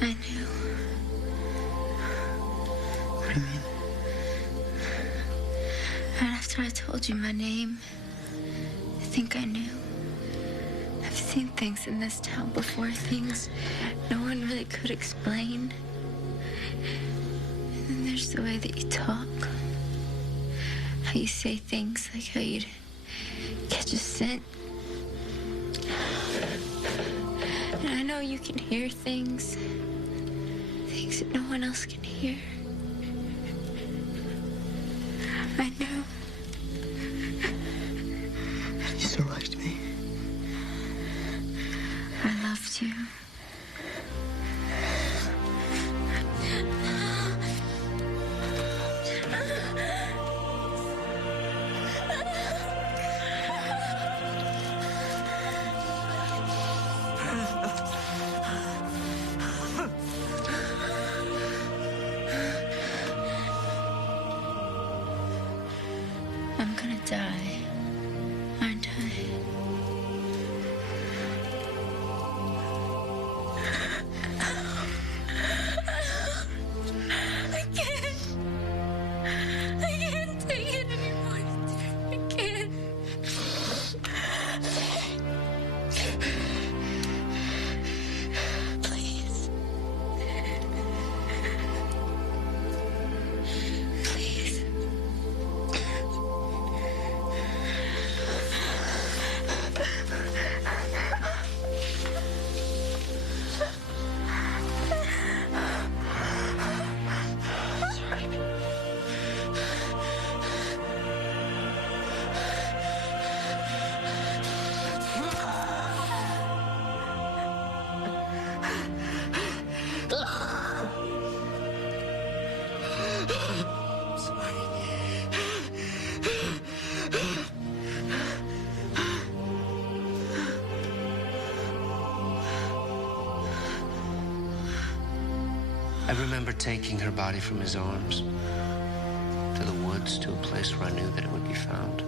I knew. What do you mean? Right after I told you my name, I think I knew. I've seen things in this town before, things no one really could explain. And then there's the way that you talk. How you say things like how you'd catch a scent. And I know you can hear things that no one else can hear. I know. You still liked me. I loved you. I'm gonna die, aren't I? I can't take it anymore. I can't. Please. Please. I remember taking her body from his arms to the woods, to a place where I knew that it would be found.